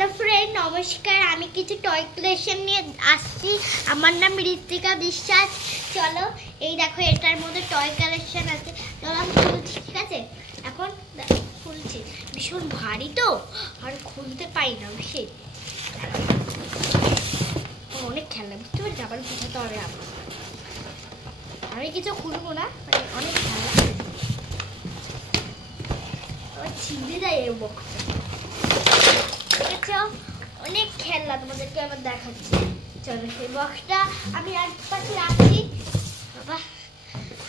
Hello friend नमस्कार आमी किछु टय कलेक्शन নিয়ে আসছি আমার নাম ঋতিকা বিশ্বাস চলো এই দেখো এটার মধ্যে টয় কালেকশন আছে চলো আমি খুলছি ঠিক আছে এখন খুলছি ভীষণ ভারী তো আর খুলতে পারি না বেশি অনেক খেলনা বুঝতে পারছি আবার বুঝতে হবে আমি কিছু খুলবো না মানে অনেক খেলনা আবার ছিঁড়ে যায় এই বক্সটা অনেক খেলনা তোমাদেরকে আবার দেখাচ্ছি চলো সেই বক্সটা আমি আর পাশে রাখছি বাবা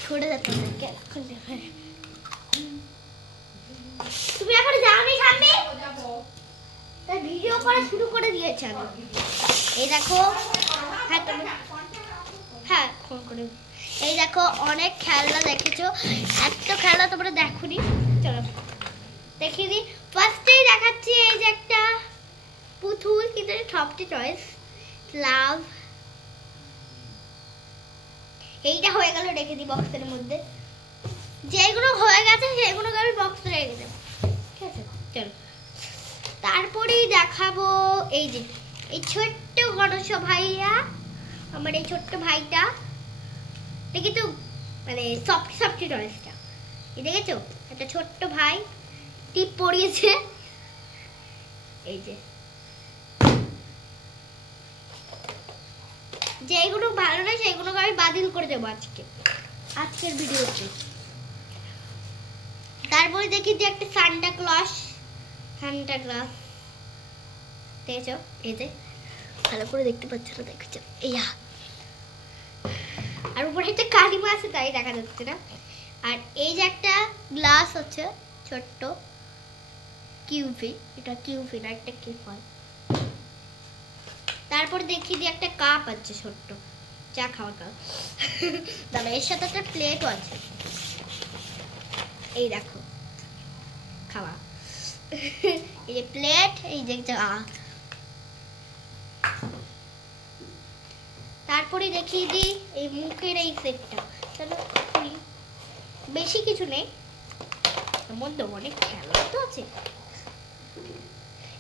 ছড়ে যাচ্ছে তোমাদেরকে এখন তুমি এখন যাওনি সামনে তাই ভিডিও করা শুরু করে দিয়েছে আমি এই দেখো হ্যাঁ তুমি হ্যাঁ ফোন করে এই দেখো অনেক খেলনা দেখেছো এত খেলনা তোমরা দেখোনি চলো দেখিয়ে দিই ফার্স্টেই দেখাচ্ছি এই যে একটা পুতুল কিন্তু টপটি চয়েস লাভ এইটা হয়ে গেল রেখে দিই বক্সের মধ্যে যেগুলো হয়ে গেছে সেগুলো আমি বক্সে রেখে দেবো ঠিক আছে চলো তারপরেই দেখাবো এই যে এই ছোট্ট গণেশ ভাইয়া আমার এই ছোট্ট ভাইটা এটা কিন্তু মানে সফটি চয়েসটা এই দেখেছো একটা ছোট্ট ভাই টিপ পড়িয়েছে এই যে যেগুলো ভালো না সেগুলোকে আমি বাতিল করে দেবো আজকের ভিডিওতে তারপরে দেখি যে একটা সান্টা ক্লজ দেখেছো এই যে ভালো করে দেখতে পাচ্ছ না দেখেছো এইয়া আর উপরে একটা কালিমা আছে তাই দেখা যাচ্ছে না আর এই যে একটা গ্লাস আছে ছোট্ট কিউবি এটা কিউবি না একটা কি ফল তারপর দেখি যে একটা কাপ আছে ছোট্ট চা খাওয়ার কাপ দাদা এর সাথে একটা প্লেটও আছে এই দেখো খাওয়া এই যে প্লেট এই যে চা তারপরে দেখিয়ে দিই এই মুখের এই সেটটা চলো বেশি কিছু নেই এর মধ্যে অনেক খেলা তো আছে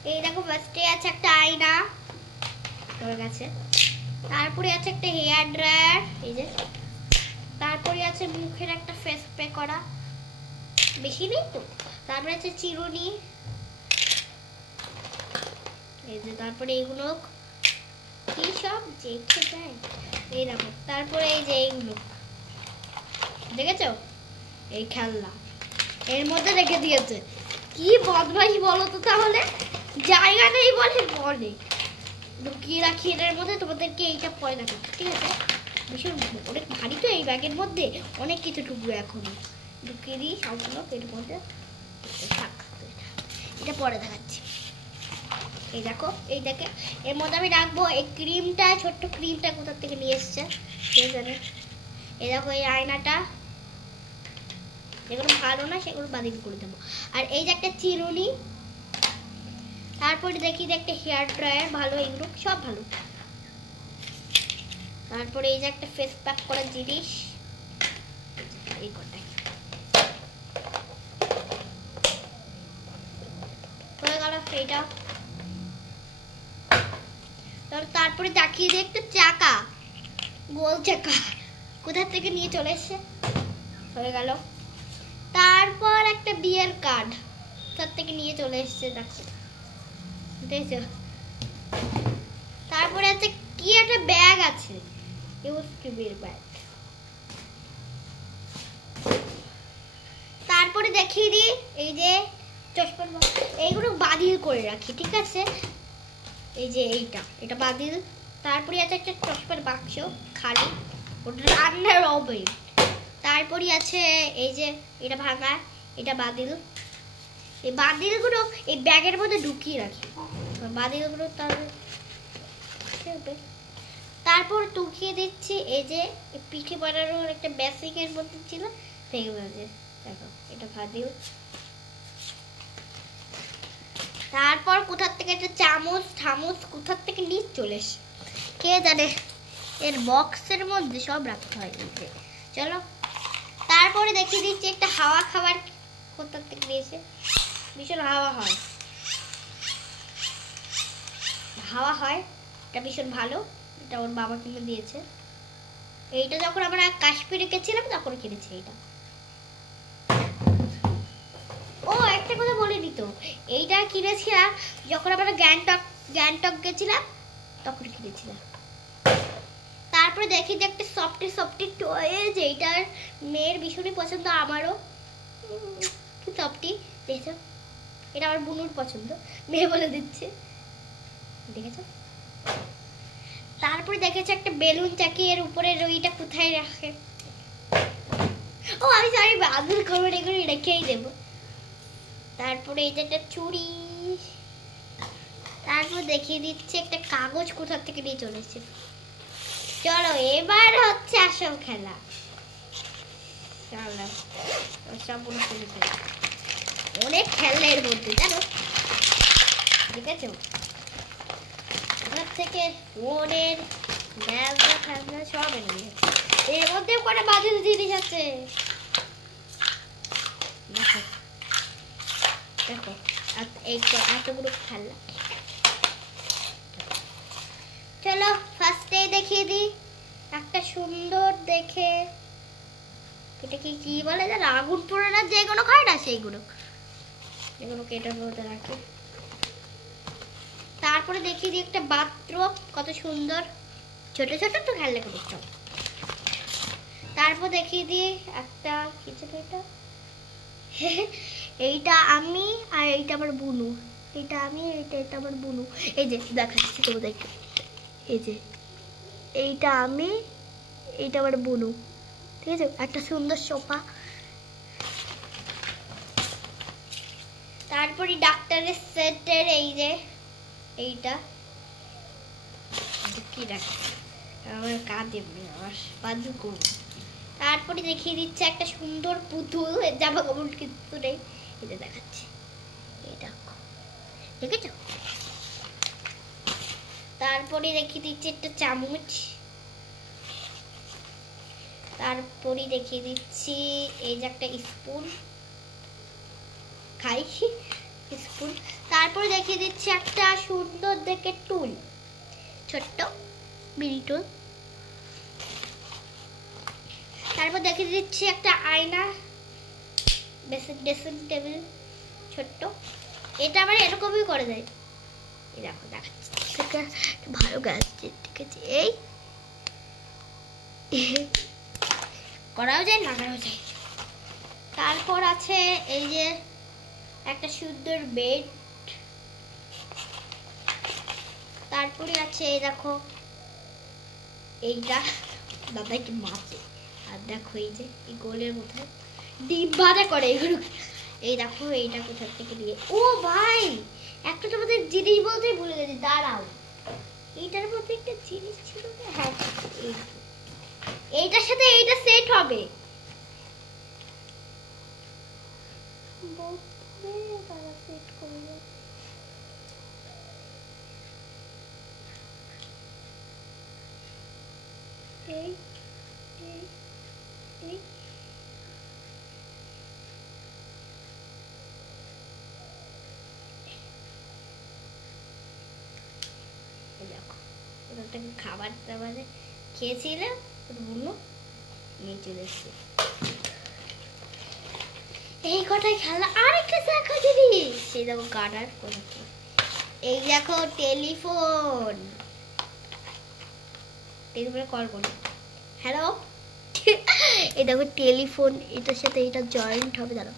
এই দেখো ফার্স্টে আছে একটা আয়না তোর কাছে তারপরে আছে একটা হেয়ার ড্রায়ার এই যে তারপরে আছে মুখের একটা ফেস প্যাক করা বেশি নেই তো তারপরে আছে চিরুনি এই যে তারপরে এইগুলো কি সব দেখে যায় এই দেখো তারপরে এই যে এইগুলো দেখেছো এই খেলনা এর মধ্যে রেখে দিয়েছে কি বদমাইশ বলো তো তাহলে জায়গা নেই বলে লুকিয়ে রাখি এর মধ্যে তোমাদেরকে এইটা পরে দেখো ঠিক আছে ভীষণ অনেক ভারী তো এই ব্যাগের মধ্যে অনেক কিছু ঢুকবে এখন ঢুকিয়ে দিই সবগুলো এর মধ্যে থাক এটা পরে দেখাচ্ছি এই দেখো এই দেখে এর মধ্যে আমি রাখবো এই ক্রিমটা ছোট্ট ক্রিমটা কোথা থেকে নিয়ে এসছে কে জানে এই দেখো এই আয়নাটা যেগুলো ভালো না সেগুলো বাতিল করে দেবো আর এই যে একটা চিরুনি তারপরে দেখি যে একটা হেয়ার ড্রায়ার ভালো এগুলো সব ভালো তারপরে এই যে একটা ফেস প্যাক করার জিনিস এই কটা হয়ে গেল এইটা তারপরে দেখিয়ে দিই একটা চাকা গোল চাকা কোথা থেকে নিয়ে চলে এসছে হয়ে গেল তারপর একটা বিয়ের কার্ড তার থেকে নিয়ে চলে এসছে দেখো দেখছো তারপরে আছে কি একটা ব্যাগ আছে ইউটিউবের ব্যাগ তারপরে দেখিয়ে দিই এই যে চশমার এইগুলো বাতিল করে রাখি ঠিক আছে এই যে এটা বাতিল তারপরে আছে একটা চশমার বাক্স খালি ওটা রান্নার ওভেন তারপরে আছে এই যে এটা ভাঙা এটা বাতিল এই বাতিলগুলো এই ব্যাগের মধ্যে ঢুকিয়ে রাখি বাতিলগুলো তারপর টুকিয়ে দিচ্ছি এই যে পিঠে বানানোর একটা বেসিকের মধ্যে ছিল সেইগুলো দেখো এটা বাতিল তারপর কোথার থেকে একটা চামচ কোথার থেকে নিয়ে চলে এসে কে জানে এর বক্সের মধ্যে সব রাখতে হয় চলো তারপরে দেখিয়ে দিচ্ছি একটা হাওয়া খাবার কোথার থেকে নিয়েছে ভীষণ হাওয়া হয় হাওয়া হয়, এটা ভীষণ ভালো, এটা ওর বাবা কিনে দিয়েছে। এইটা যখন আমরা কাশ্মীরে গেছিলাম তখন কিনেছি এইটা। ও একটা কথা বলে দিত, এইটা কিনেছিলাম যখন আমরা গ্যাংটক গেছিলাম তখন কিনেছিলাম। তারপরে দেখি যে একটা সফটি টয়েজ, এইটার মেয়ের ভীষণই পছন্দ, আমারও কি সফটি দেখছো, এটা আমার বুনুর পছন্দ, মেয়ে বলে দিচ্ছে, দেখেছো। তারপরে দেখেছি একটা বেলুন চাকি, এর উপরে রইটা কোথায় রাখে, ও আমি সরি বাদুর করবো, এগুলো রেখেই দেবো। তারপরে এই যে একটা চুড়ি, তারপর দেখিয়ে দিচ্ছে একটা কাগজ কোথা থেকে নিয়ে চলেছে। চলো এবার হচ্ছে আসল খেলা, চলো অনেক খেলনা এর মধ্যে জানো, ঠিক আছে, ওখান থেকে ফোনের ব্যাগটা খেলনা সব এনে দিয়েছে, এর মধ্যে কটা বাজে জিনিস আছে, দেখো দেখো এতগুলো খেলনা। চলো ফার্স্টে দেখিয়ে দিই একটা সুন্দর দেখে, এটা কি বলে যেন, আগুন পোড়ানোর যেগুলো খায় না সেইগুলো, এগুলোকে এটার মধ্যে রাখি। তারপরে দেখিয়ে দিই একটা বাথরুম, কত সুন্দর, ছোট ছোট তো খেলনা করতে। তারপর দেখিয়ে দিই একটা কিছু, এটা এইটা আমি আর এইটা আমার বুনু, এইটা আমি, এটা আমার বুনু, এই যে দেখাচ্ছি তোমাদেরকে, এই যে এইটা আমি, এইটা আমার বুনু, ঠিক আছে, একটা সুন্দর সোফা। তারপরে ডাক্তারের সেটের এই যে এইটা কি রাখে আমার কাঁদে, আমার বাজু করবো। তারপরে দেখিয়ে দিচ্ছে একটা সুন্দর পুতুল, জামা কাপড় কিছু নেই, এটা দেখাচ্ছি, এটা দেখেছ। তারপরে দেখিয়ে দিচ্ছে একটা চামচ, তারপরে দেখিয়ে দিচ্ছি এই যে একটা স্পুন, খাই স্পুন। তারপরে দেখিয়ে দিচ্ছি একটা সুন্দর দেখে টুল, ছোট্ট মিনি টুল। তারপর দেখিয়ে দিচ্ছি একটা আয়না, ড্রেসিং টেবিল ছোট্ট, এটা আবার এরকমই করে দেয়, এই দেখো দেখাচ্ছি, ভালো গাছ, ঠিক আছে, এই করাও যায় লাগানো যায়। তারপর আছে এই যে একটা সুন্দর বেড, তারপরে আছে এই দেখো এইটা দাদা কি মাছে, আর দেখো এই যে এই গোলের মধ্যে ডিম ভাজা করে এগুলো, এই দেখো এইটা কোথা থেকে নিয়ে, ও ভাই একটা তোমাদের জিনিস বলতে ভুলে গেছি, দাঁড়াও, এইটার মধ্যে একটা জিনিস ছিল, হ্যাঁ এইটার সাথে এইটা সেট হবে, সেট করবে, এই এই এই দেখো ওটা থেকে খাবার দাবারে খেয়েছিলাম, বললো নিয়ে চলে এসছে, এই কটাই খেলা। আর একটা দেখা জিনিস, সেই দেখো গার্ডার, এই দেখো টেলিফোন, টেলিফোনে কল করি, হ্যালো, এই দেখো টেলিফোন, এটার সাথে এটা জয়েন্ট হবে, দাঁড়াও,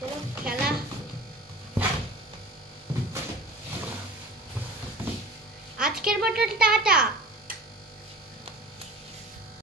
চলো খেলা। আজকের মতো টাটা।